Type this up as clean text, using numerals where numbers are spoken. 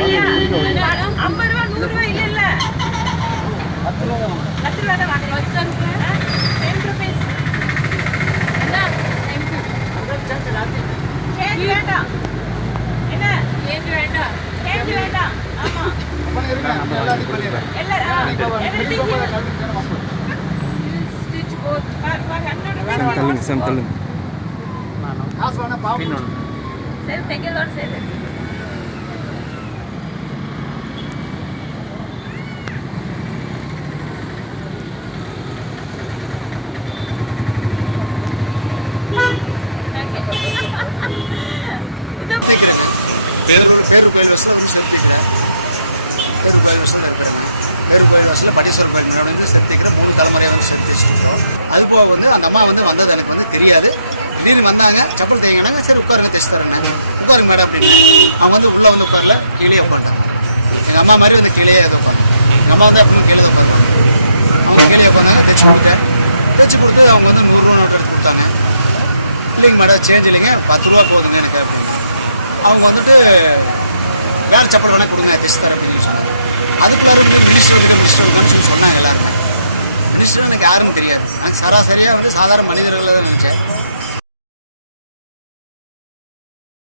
ஐயா 50 ரூபா 100 ரூபா இல்ல 10 ரூபா தான் வாங்குறேன் 10 rupees என்ன சேஞ்ச் வேண்டாம் என்ன சேஞ்ச் வேண்டாம் ஆமா ஸ்டிச் போத் தள்ளுங்க சார் தள்ளுங்க காசு வேணா பாப்போம் சரி தெங்கலோட சரி பேரு கோயில் வருஷம் செலுத்திக்கிறேன் பேரு கோயில் வருஷம் இருக்கிறேன் பேரு கோயில் வருஷத்தில் பட்டீஸ்வரர் கோயில் வந்து செலுத்திக்கிறேன் 3 தலைமுறையாக வந்து செலுத்தி வச்சுருக்கோம். அது போக வந்து அந்த அம்மா வந்து வந்தது எனக்கு வந்து தெரியாது. திடீர்னு வந்தாங்க செப்பல் தேங்கினாங்க. சரி உட்காருங்க தைச்சு தரேங்க உட்காருங்க மேடம் அப்படின்னு. அவங்க வந்து உள்ளே வந்து உட்காரல கீழே உட்காந்துட்டாங்க. எங்கள் அம்மா மாதிரி வந்து கீழே அதை உட்காந்து எங்கள் அம்மா வந்து அப்படின்னு கீழே உட்காந்து அவங்க கீழே உட்காந்தாங்க. தைச்சு கொடுத்தேன். தைச்சு கொடுத்து அவங்க வந்து 100 ரூபா நோட்டு எடுத்து கொடுத்தாங்க. இல்லைங்க மேடம் சேஞ்ச் இல்லைங்க 10 ரூபா போகுதுங்க எனக்கு அப்படின்னு. அவங்க வந்துட்டு வேறு செப்பல் வேணால் கொடுங்க தைச்சு தரேன் அப்படின்னு சொன்னாங்க. அதுக்குள்ள இருந்து மினிஸ்டர்னு சொல்லி சொன்னாங்க எல்லாருமே. மினிஸ்டர் எனக்கு யாருன்னு தெரியாது. நான் சராசரியாக வந்து சாதாரண மனிதர்களை தான் நினச்சேன்.